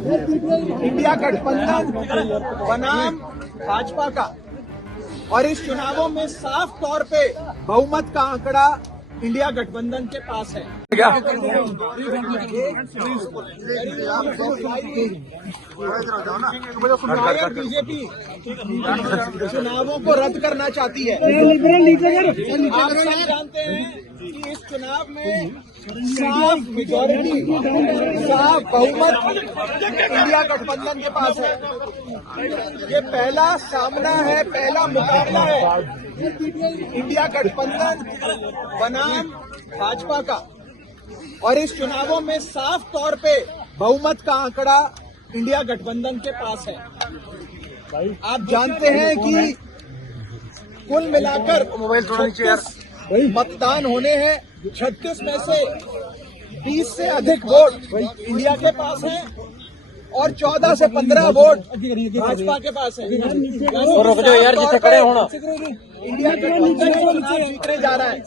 India गठबंधन बनाम भाजपा का, और इस चुनावों में साफ तौर पे बहुमत का आंकड़ा इंडिया गठबंधन के पास है। बीजेपी चुनावों को रद्द करना चाहती है। आप सब जानते हैं कि इस चुनाव में साफ मेजॉरिटी, साफ बहुमत इंडिया गठबंधन के पास है। ये पहला सामना है, पहला मुकाबला है इंडिया गठबंधन बनाम भाजपा का, और इस चुनावों में साफ तौर पे बहुमत का आंकड़ा इंडिया गठबंधन के पास है। आप जानते हैं कि कुल मिलाकर 36 मतदान होने हैं, 36 में से 20 से अधिक वोट इंडिया के पास है और 14 से 15 वोट भाजपा के पास है। इंडिया गठबंधन चुनाव जीतने जा रहा है,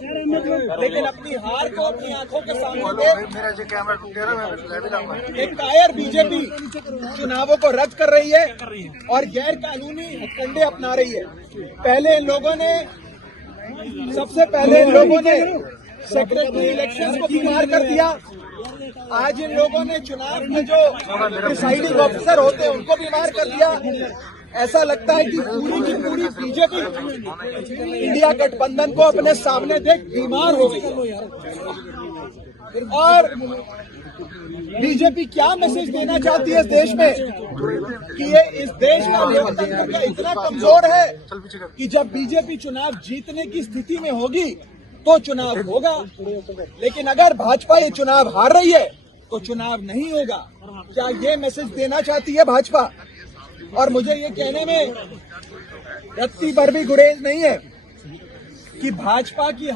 लेकिन अपनी हार को अपनी आंखों के सामने एक कायर बीजेपी चुनावों को रद्द कर रही है और गैर कानूनी हथकंडे अपना रही है। सबसे पहले इन लोगों ने सेक्रेटरी इलेक्शंस को बीमार कर दिया। आज इन लोगों ने चुनाव में जो प्रिसाइडिंग ऑफिसर होते हैं उनको बीमार कर दिया। ऐसा लगता है कि पूरी की पूरी बीजेपी इंडिया गठबंधन को अपने सामने देख बीमार हो गई। और बीजेपी क्या मैसेज देना चाहती है इस देश में कि ये इस देश का लोकतंत्र का इतना कमजोर है कि जब बीजेपी चुनाव जीतने की स्थिति में होगी तो चुनाव होगा, लेकिन अगर भाजपा ये चुनाव हार रही है तो चुनाव नहीं होगा। क्या ये मैसेज देना चाहती है भाजपा? और मुझे ये कहने में रत्ती भर भी गुरेज नहीं है कि भाजपा की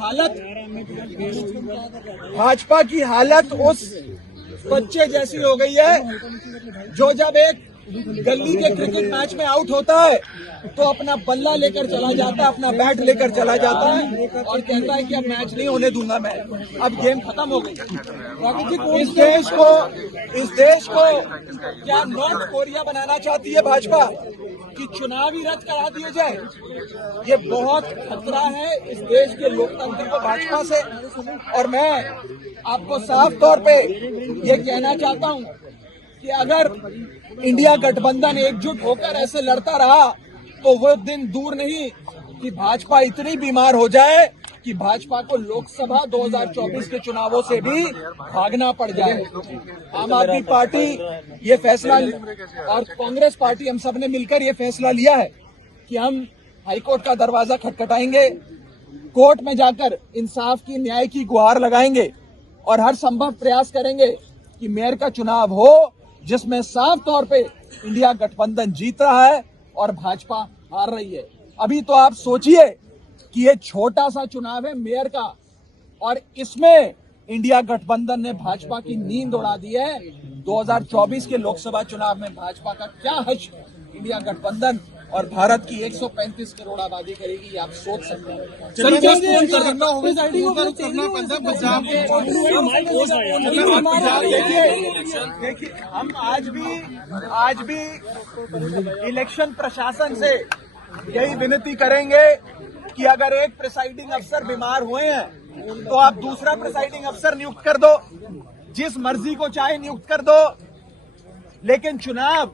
हालत उस बच्चे जैसी हो गई है जो जब एक गली के क्रिकेट मैच में आउट होता है तो अपना बल्ला लेकर चला जाता है, अपना बैट लेकर चला जाता है और कहता है कि अब मैच नहीं होने दूंगा मैं, अब गेम खत्म हो गई। इस देश को क्या नॉर्थ कोरिया बनाना चाहती है भाजपा कि चुनाव ही रद्द करा दिए जाए? ये बहुत खतरा है इस देश के लोकतंत्र को भाजपा से। और मैं आपको साफ तौर पे ये कहना चाहता हूं कि अगर इंडिया गठबंधन एकजुट होकर ऐसे लड़ता रहा तो वो दिन दूर नहीं कि भाजपा इतनी बीमार हो जाए कि भाजपा को लोकसभा 2024 के चुनावों से भी भागना पड़ जाए। आम आदमी पार्टी ये फैसला और कांग्रेस पार्टी हम सब ने मिलकर ये फैसला लिया है कि हम हाईकोर्ट का दरवाजा खटखटाएंगे, कोर्ट में जाकर इंसाफ की, न्याय की गुहार लगाएंगे और हर संभव प्रयास करेंगे कि मेयर का चुनाव हो जिसमें साफ तौर पे इंडिया गठबंधन जीत रहा है और भाजपा हार रही है। अभी तो आप सोचिए कि ये छोटा सा चुनाव है मेयर का और इसमें इंडिया गठबंधन ने भाजपा की नींद उड़ा दी है। 2024 के लोकसभा चुनाव में भाजपा का क्या हश्र इंडिया गठबंधन और भारत की 135 करोड़ आबादी करेगी, ये आप सोच सकते हैं। देखिए, हम आज भी इलेक्शन प्रशासन से यही विनती करेंगे कि अगर एक प्रिसाइडिंग अफसर बीमार हुए हैं तो आप दूसरा प्रिसाइडिंग अफसर नियुक्त कर दो, जिस मर्जी को चाहे नियुक्त कर दो, लेकिन चुनाव